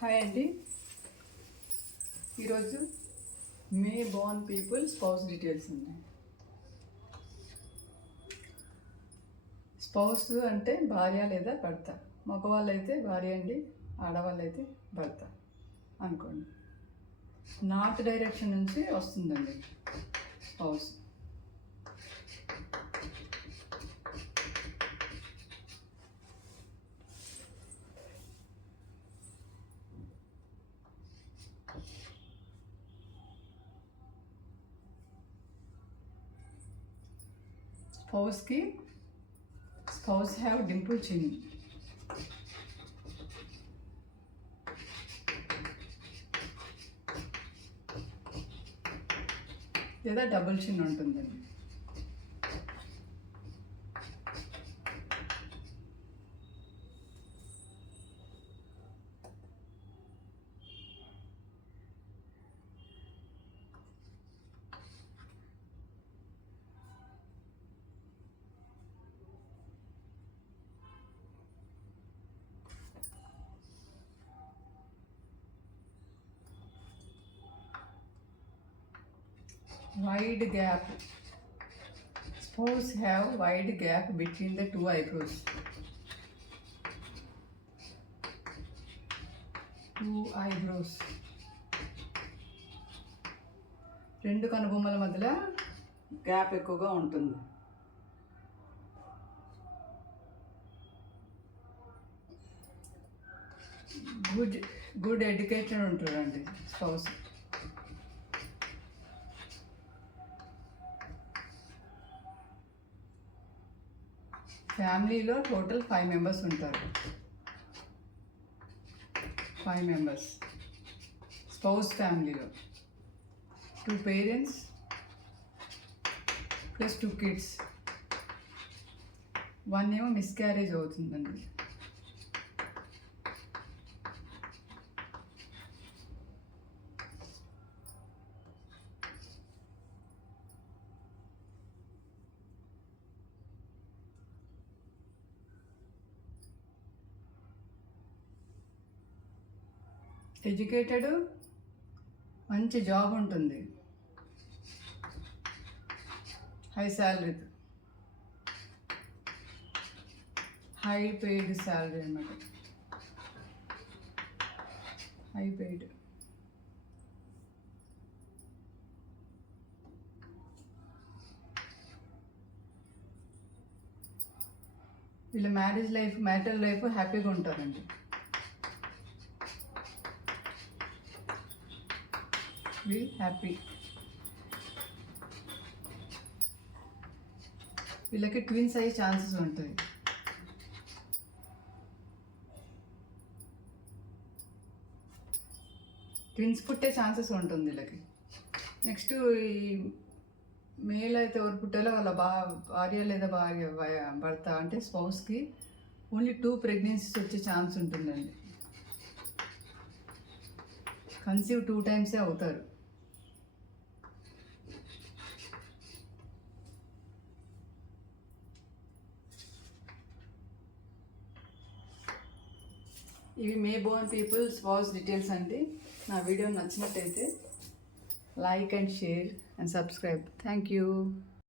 హాయ్ అండి. ఈరోజు మే Born people spouse details ఉన్నాయి. స్పౌస్ అంటే భార్య లేదా భర్త. మగవాళ్ళు అయితే భార్య అండి, ఆడవాళ్ళు అయితే భర్త అనుకోండి. నార్త్ డైరెక్షన్ నుంచి వస్తుందండి స్పౌస్. స్పౌస్ హ్యావ్ డింపుల్ చిన్. లేదా డబుల్ చిన్ ఉంటుందండి. Wide gap. Spouse have wide gap between the two eyebrows. రెండు కనుబొమ్మల మధ్యలో గ్యాప్ ఎక్కువగా ఉంటుంది. గుడ్ ఎడ్యుకేటెడ్ ఉంటారండి స్పౌస్. ఫ్యామిలీలో టోటల్ 5 మెంబర్స్ ఉంటారు. 5 మెంబర్స్ స్పౌస్ ఫ్యామిలీలో. 2 పేరెంట్స్ ప్లస్ 2 కిడ్స్. 1 ఏమో మిస్క్యారేజ్ అవుతుందండి. ఎడ్యుకేటెడ్, మంచి జాబ్ ఉంటుంది, high salary, high paid salary అన్నమాట. High paid. వీళ్ళ మ్యారిటల్ లైఫ్ హ్యాపీగా ఉంటారండి. హ్యాపీ. వీళ్ళకి ట్విన్స్ అయ్యే ఛాన్సెస్ ఉంటాయి. ట్విన్స్ పుట్టే ఛాన్సెస్ ఉంటుంది వీళ్ళకి. నెక్స్ట్ ఈ మేల్ అయితే ఎవరు పుట్టాలో వాళ్ళ భార్య లేదా భర్త అంటే స్పౌస్కి ఓన్లీ 2 ప్రెగ్నెన్సీస్ వచ్చే ఛాన్స్ ఉంటుందండి. కన్సీవ్ 2 టైమ్సే అవుతారు. ఇవి మే బోర్న్ పీపుల్ స్పౌస్ డీటెయిల్స్ అండి. నా వీడియో నచ్చినట్టయితే like and share and subscribe. Thank you.